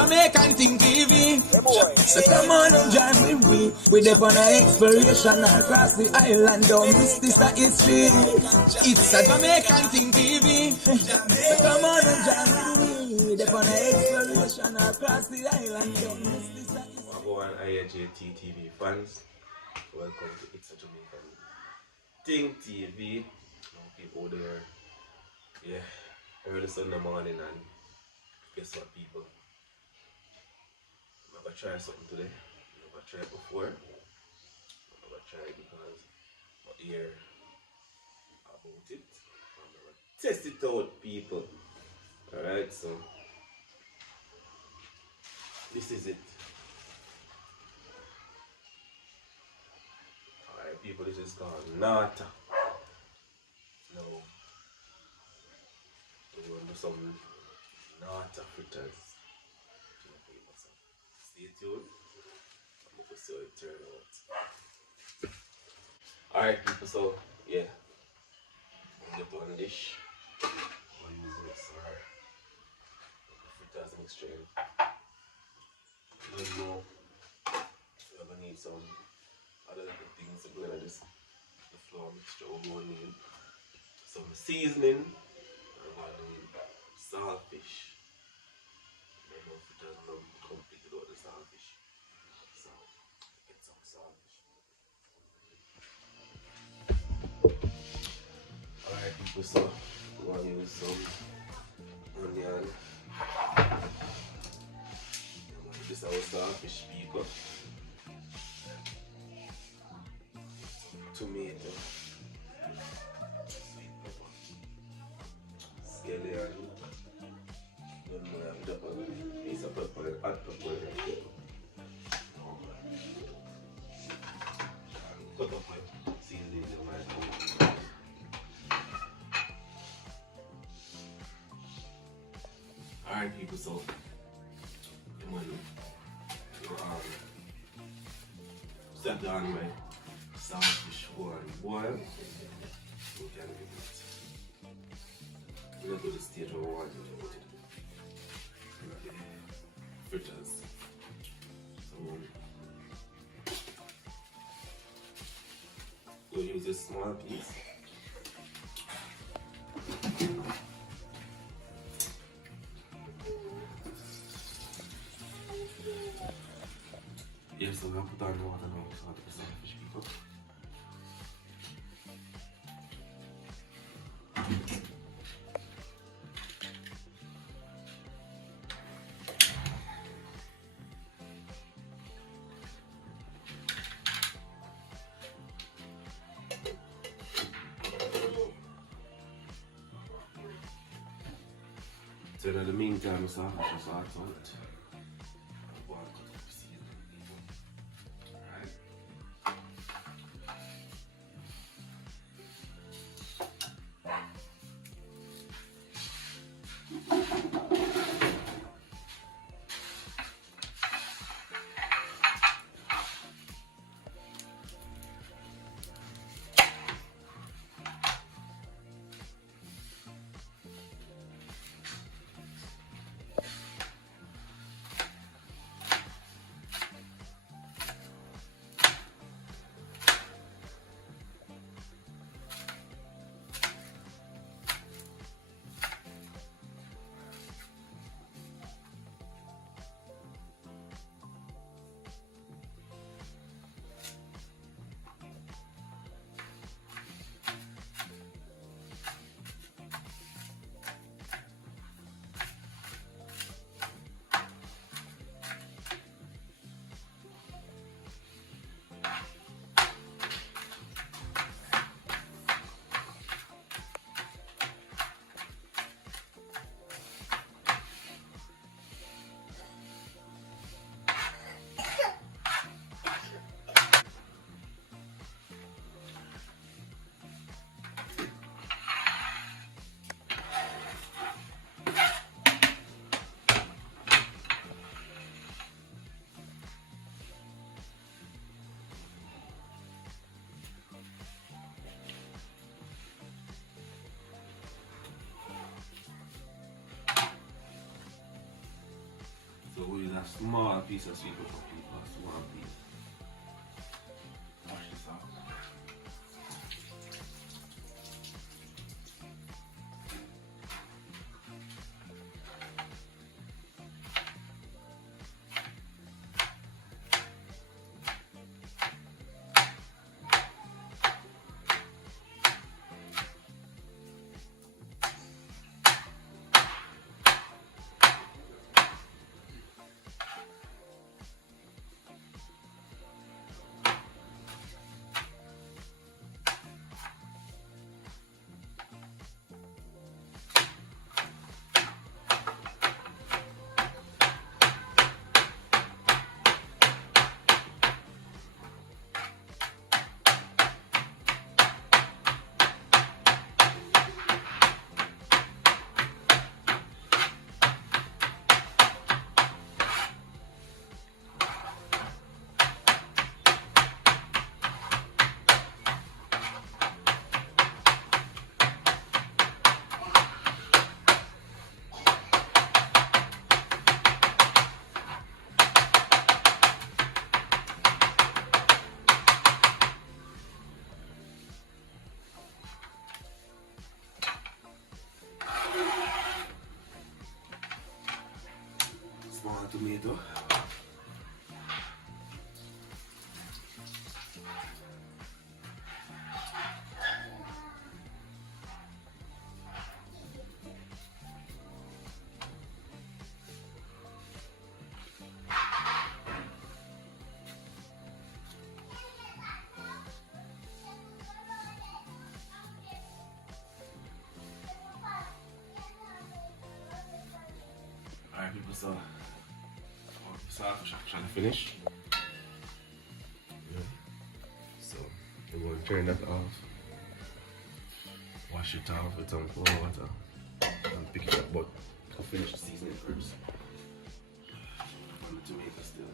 Jamaican thing TV. So come on and join with we. We dey on an exploration across the island. Don't miss this history. It's a Jamaican thing TV. So come on and join with we. Dey on an exploration across the island. Don't miss this history. Wagwan IAJT TV fans, welcome to It's a Jamaican Thing TV. People there, yeah, early Sunday morning, and guess what, people? I'm gonna try something today. I've never tried before. I'm gonna try it because I hear about it. I'm gonna test it out, people. Alright, so this is it. Alright, people, this is called Nata. Now, we're going to do some Nata fritters. Stay tuned. I'm going to see how it turns out. Alright, people, so yeah, we'll get one dish. We'll use this or fritters mixture. You know, we're going to need some other little things to go in this. The flour mixture we're going to need. Some seasoning, we're going to need saltfish. I don't know if it doesn't complete without the saltfish. So, get some saltfish. Alright, people, so we're going to use some onion. This is our saltfish, people. Tomato. Scallion, then we have pepper, piece of pepper, hot pepper, cut up my seasoning in my mouth. Alright, people, so I'm going to set down my saltfish for a boil. We can give it. We're going to the stage where we want to put it. Fritters. So we'll use a small piece. Yes, so we're going to put on the water now so the saltfish people. So in the meantime, the saltfish is out. a small piece of sweet pepper, people. Small piece. Wash this out. Tomato. Alright people, so saltfish actually finished. Yeah. So we're going to turn that off, wash it off with some cold water, and pick it up. But I'll finish the seasoning first. And the tomato still.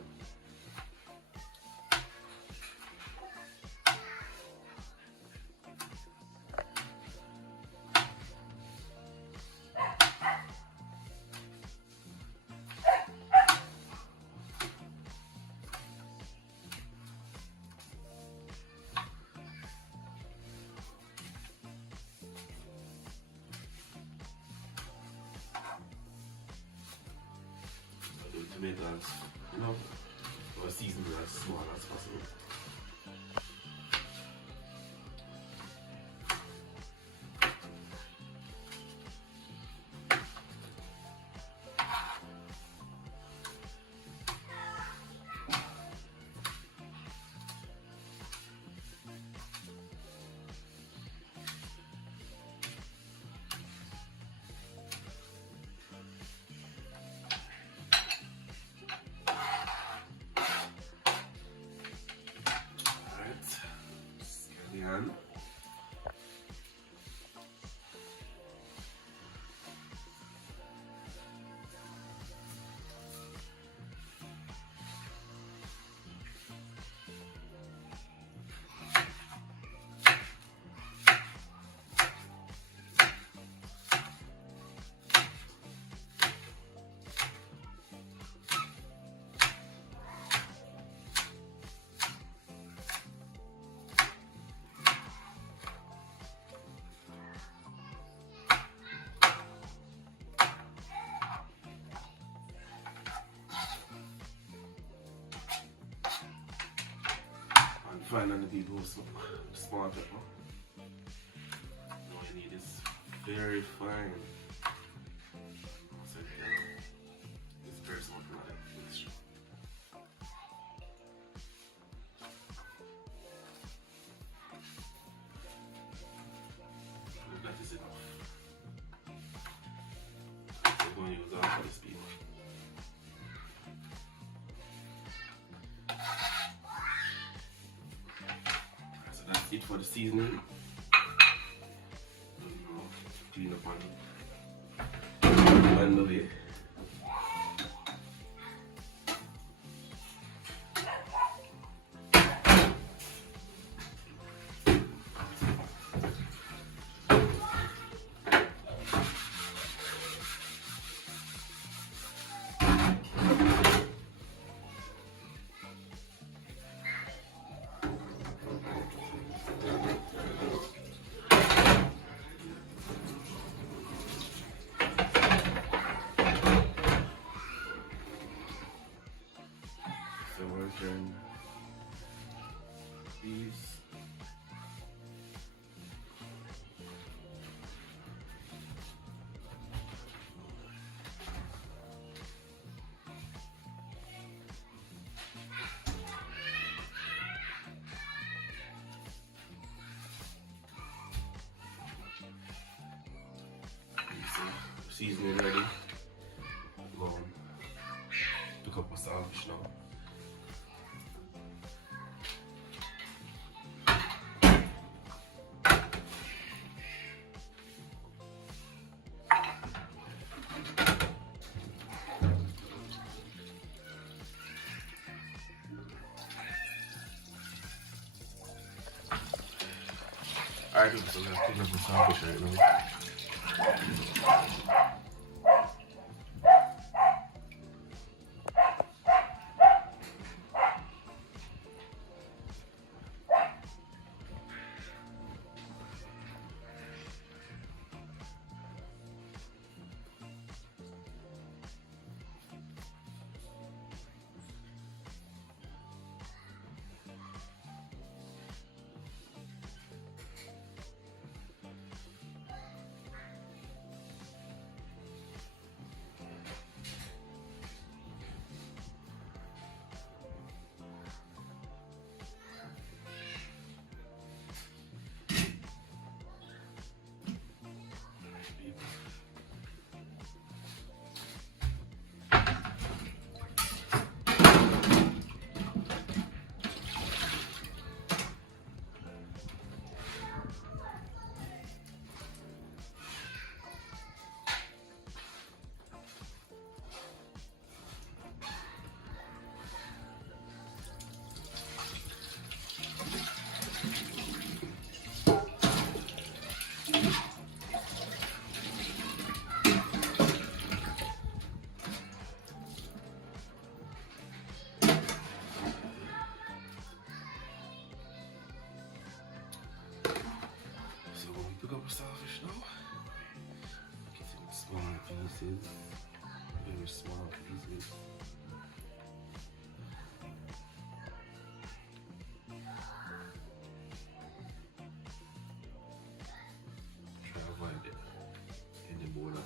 Tomatoes, you know, or season as small as possible. Again. Finally, people, small pepper. All you need is very fine. So it's very small mixture. And that is enough. We're going to use all for this people. That's it for the seasoning. Clean up on the way. Northern bees. Seasoning ready. Go on. Pick up a saltfish now. Alright, so I'm gonna clean up the saltfish right now. Pick up a saltfish now. Get it in small pieces, very small pieces. Try to avoid it in the bowl at all.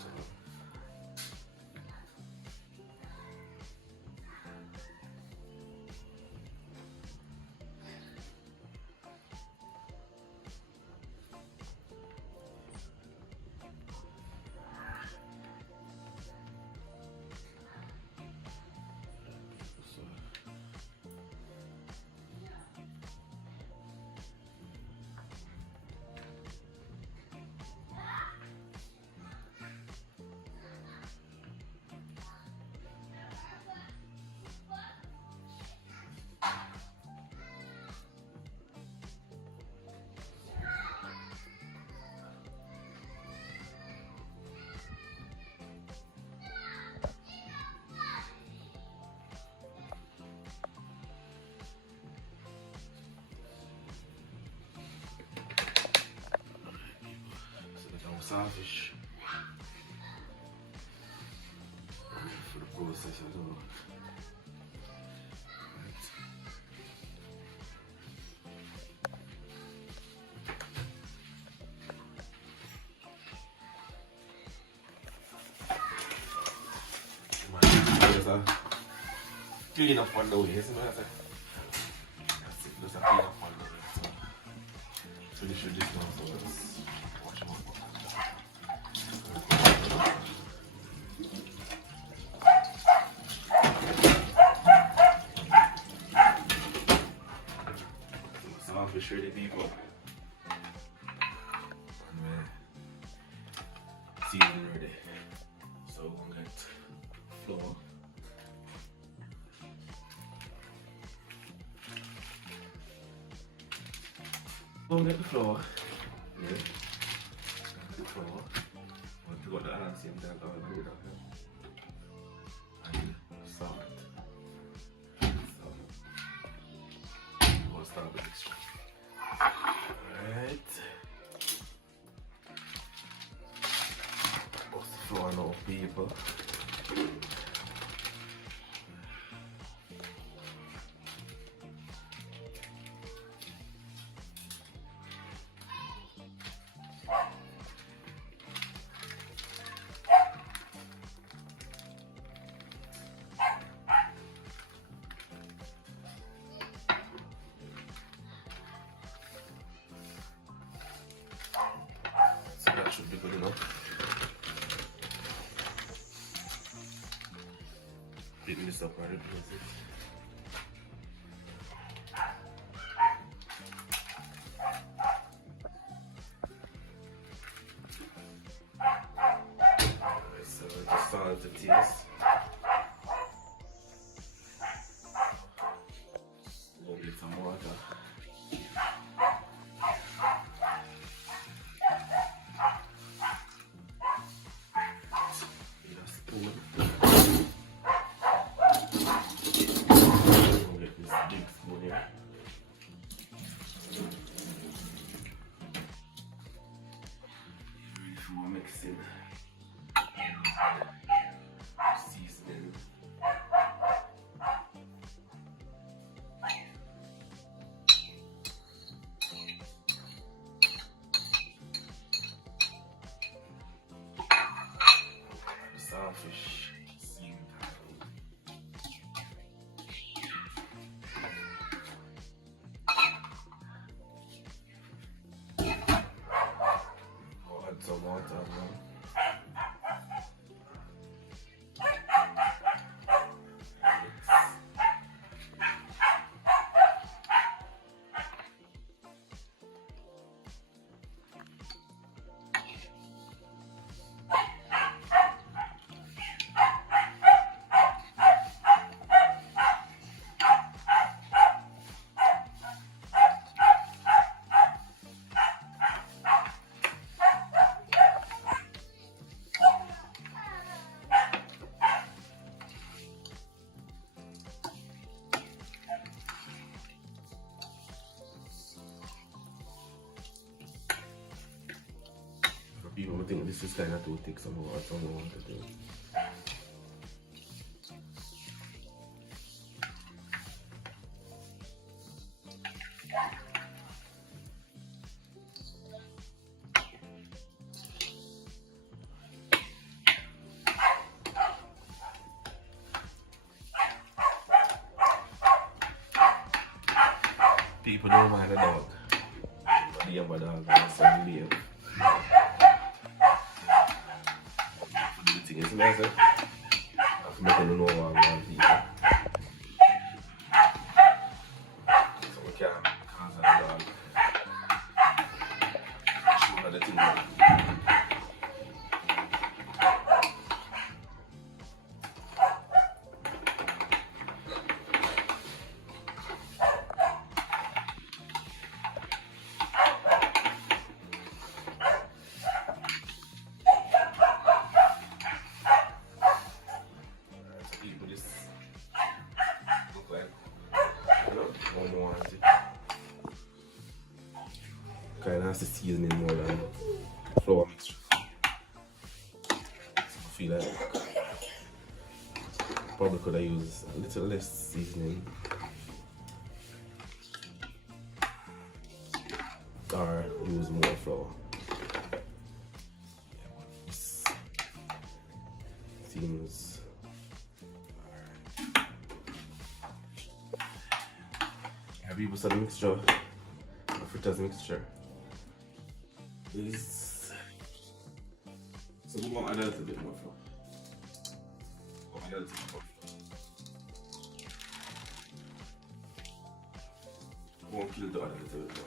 Saltfish for the process as well. Clean up on the way, isn't it? That's it. Just a clean up on the way. So finish with this now, so let's wash them up. Saltfish ready, people. And seasoning ready. So we're gonna get flour. We'll get the flour. Yeah. The flour. We'll pick up the onions and then I'll do that. And salt. We'll start with extra. Alright. What's the flour now, people? picking this up and replace it. Alright, so just salt to taste. We'll get some water. Need a spoon. We'll get this big spoon here. We'll mix it. Seasoning. Saltfish seaweed. I'll add some water now. People think this is kind of too thick, some more want to do. People don't mind a dog. The younger dog has some beer. The thing is, I have to make them know what I want to eat. So we can't cause a dog. Show her the thing. Kind of has to seasoning more than flour mixture. So I feel like probably could have used a little less seasoning or use more flour. This seems have you used a mixture, a fritters mixture. Is so we want to add a little bit more flour. Add a little bit more flour. Won't kill the other little bit more flour.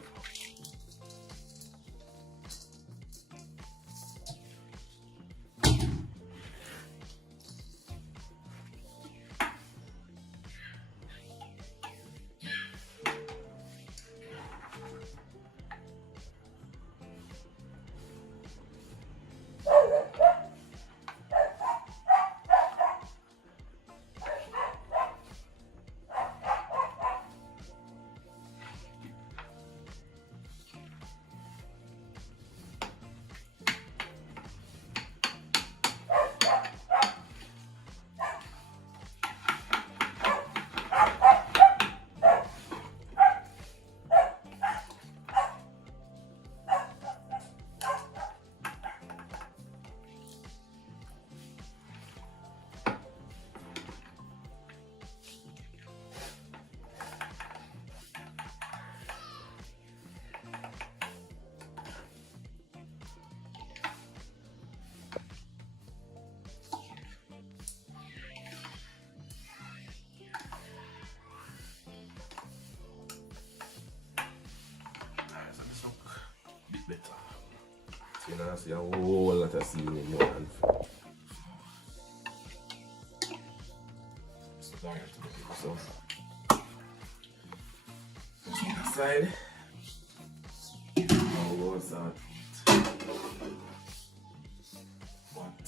You know, I see a whole lot of seasoning more than food. So, aside, I'll go outside. But,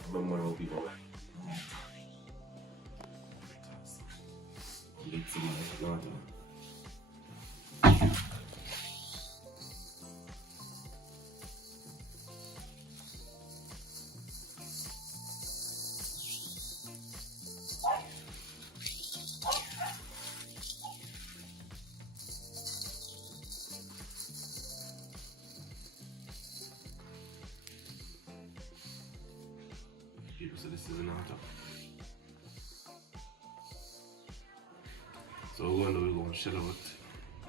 I don't know how people like. Let's see my Nata. So this is a Nata. So we're going to shell out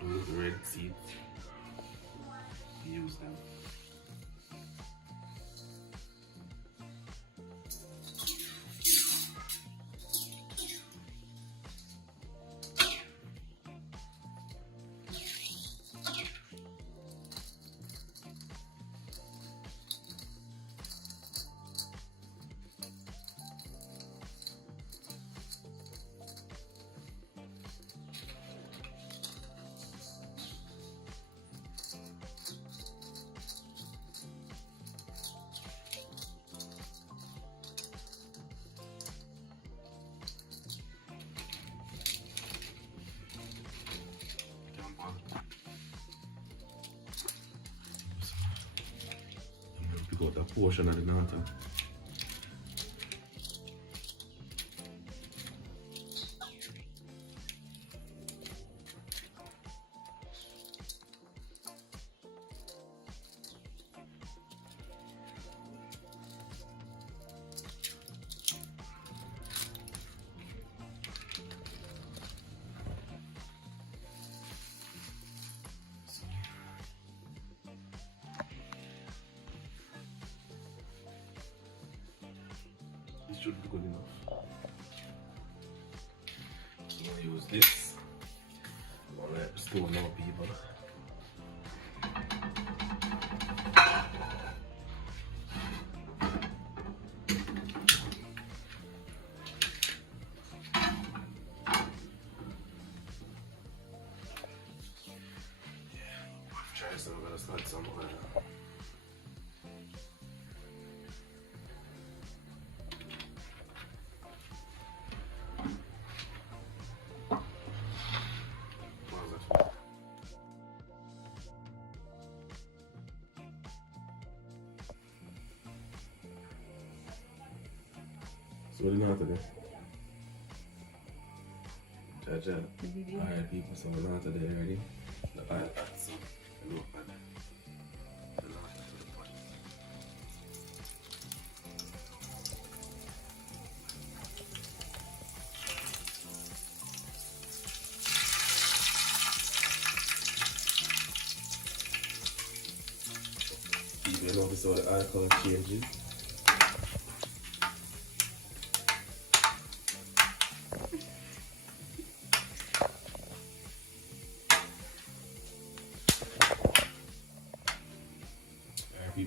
those red seeds. Use them. Pick out a portion of the Nata. This should be good enough. I'm going to use this. I'm going to let the stove now, people. Try this, I'm going to start some oil. So what do you know today? Jaja. Alright people, so we're not today already. The oil adds some. The look at the Nata to the pot. People notice how the oil color changes.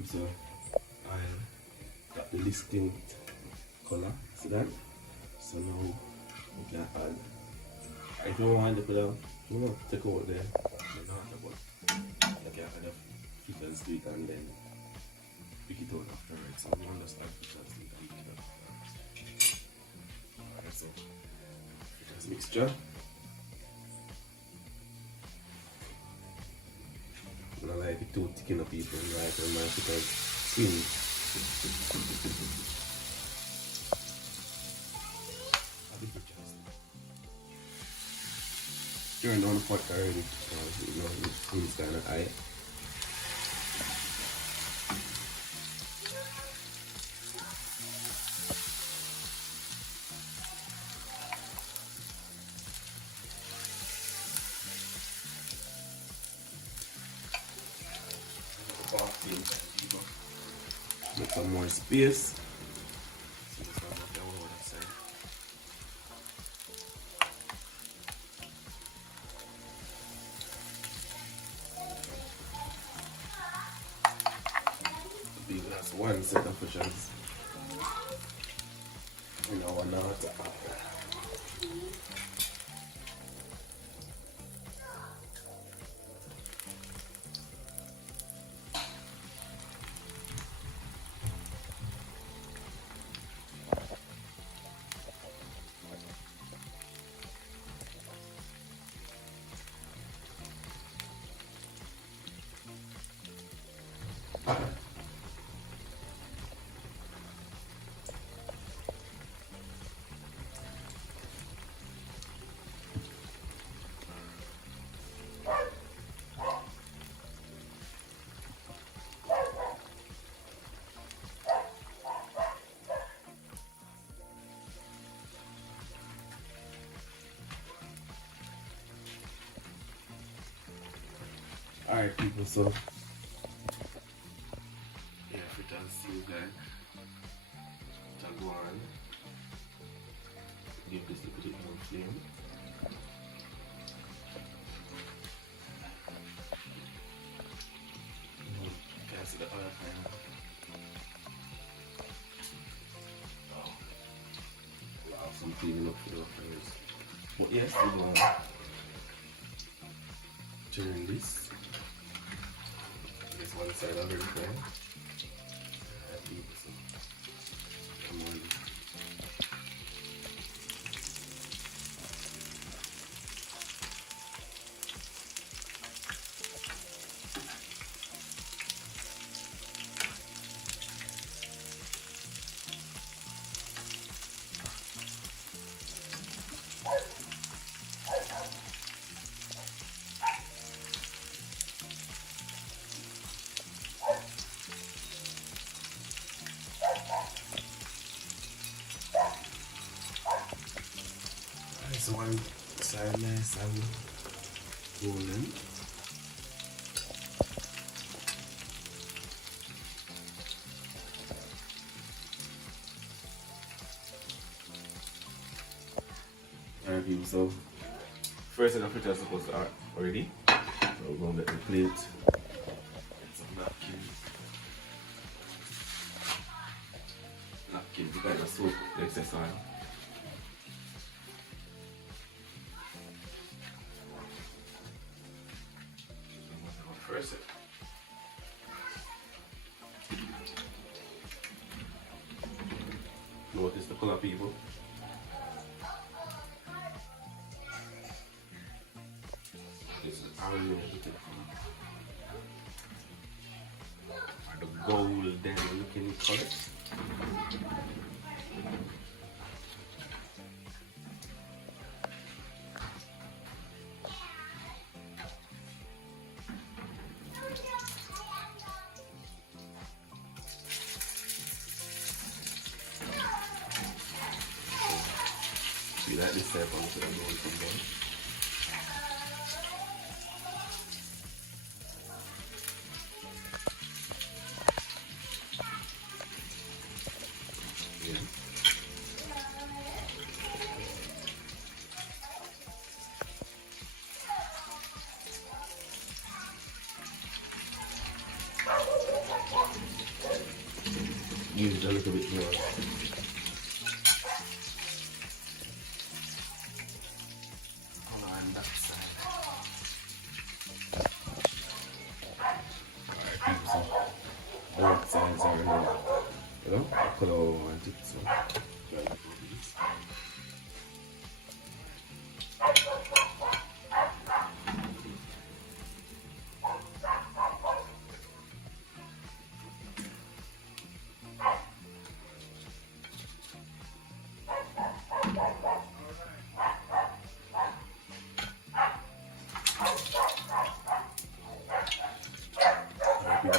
So I got the distinct color, see that? So now we can add. If you want to put out, you know, take out the Nata, but you can add a fritters to it and then pick it out afterwards. So we want to add fritters to it and pick it out afterwards. Alright, so fritters mixture. I don't like it too thick enough, people. I like when my fritters swing. Turn on the pot already because you know it's kind of high. Make some more space. So this one up there over that side. saltfishes in our Nata. Alright people, so yeah, fritters seems like Jaguar. Give this a little bit more flame. Can I see the oil flame? Wow, some cleaning up for the fires. But yes, we're going to turn this. This one side already there. Come on. So one side nice and golden. Alright people, so first set of fritters are supposed to are already. So we're going to get the plate. Get some napkins. Napkins, you guys are soak the excess oil. First it. Notice the color, people. This is already the golden looking color. See that this step on the roll from there. Use it a little bit more. On that side. Alright, so both sides are ready. You know, I could all want it, so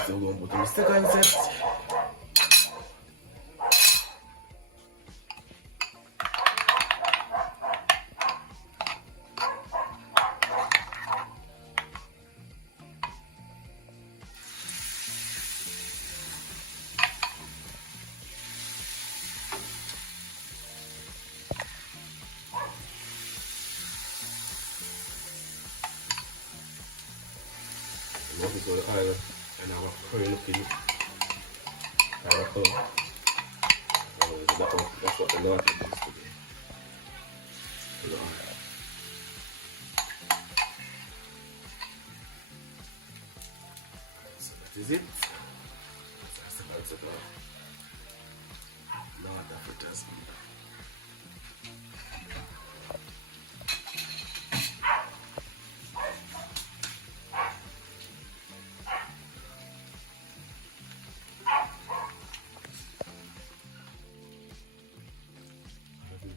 so we're going to put the second set. We're going to go to the oil and have a curry looking pineapple. That's what the Lord used to do. So that is it. That's about Nata fritters.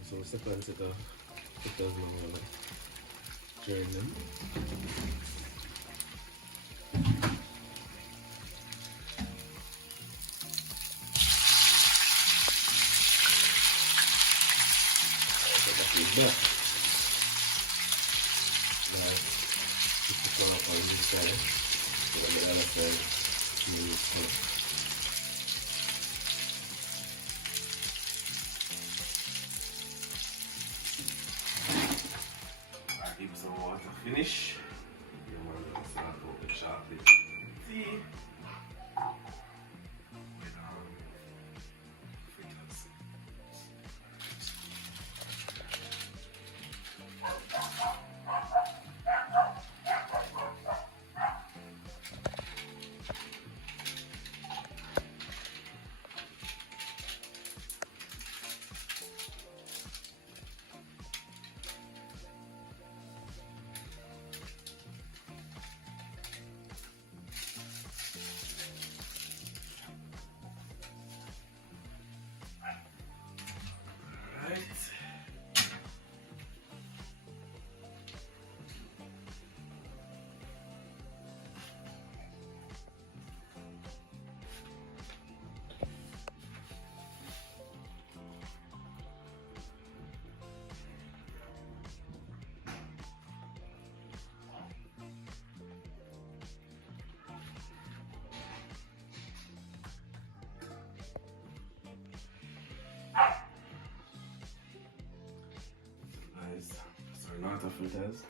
So second set of fritters now like turn them. Back. Now, put the flour on this side, so on the other side, smooth color. Alright, give some water finish. You want to start out the chocolate tea. Fritters. Nata fritters.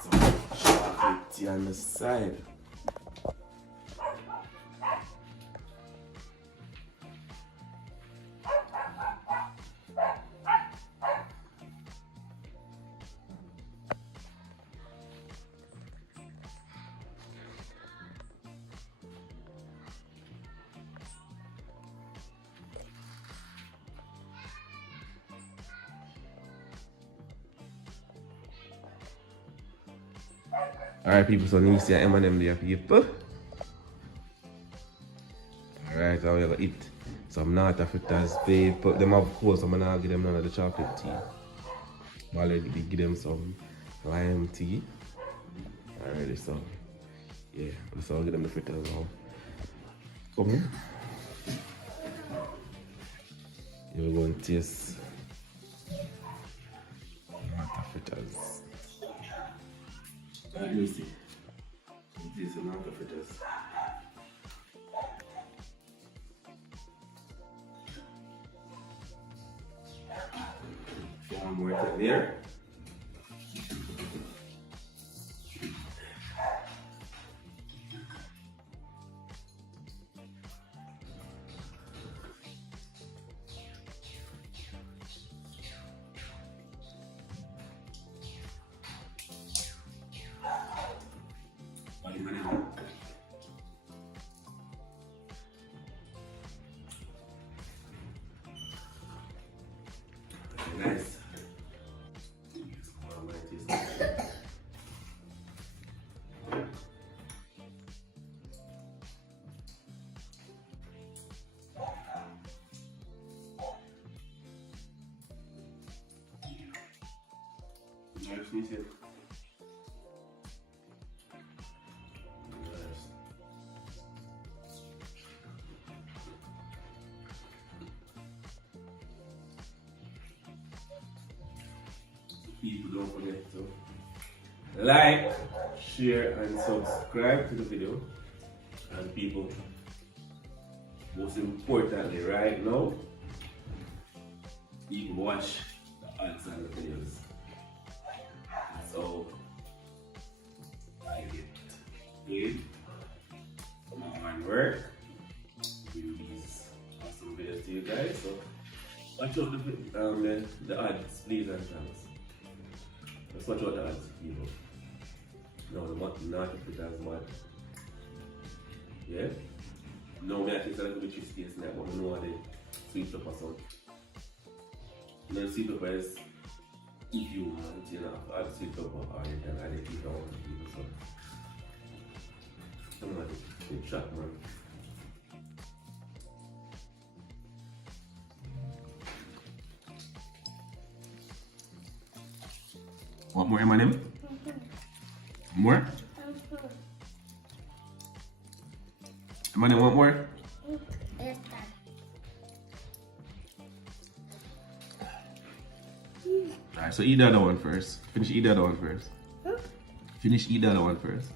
Some chocolate tea on the side. Alright people, so you see M&M there people. Alright, so we're gonna eat some Nata fritters people. Them of course I'm gonna give them none of the chocolate tea. I already give them some lime tea. Alright, so yeah, so I'll give them the fritters now. Come here. You're going to taste Nata fritters. You see, this is Nata fritters. One more to there. Nice. Nice, me too. People, don't forget to like, share and subscribe to the video. And people, most importantly right now, people watch the ads and the videos. So I get again. Come on, work. Bring these awesome videos to you guys. So watch out the ads, please and thanks. Let's watch out the ads, people. No, the Natto fritters mad. Yeah? No, I think it's a little bit twisty and snap, but I know the sweet pepper sound. And then sweet pepper is if you want, you know, add sweet pepper or you can add it if you want to people. So come on, good shot, man. Want more, Eminem? More? Eminem, want more? Alright, so eat the other one first. Finish eat the other one first. Finish eat the other one first.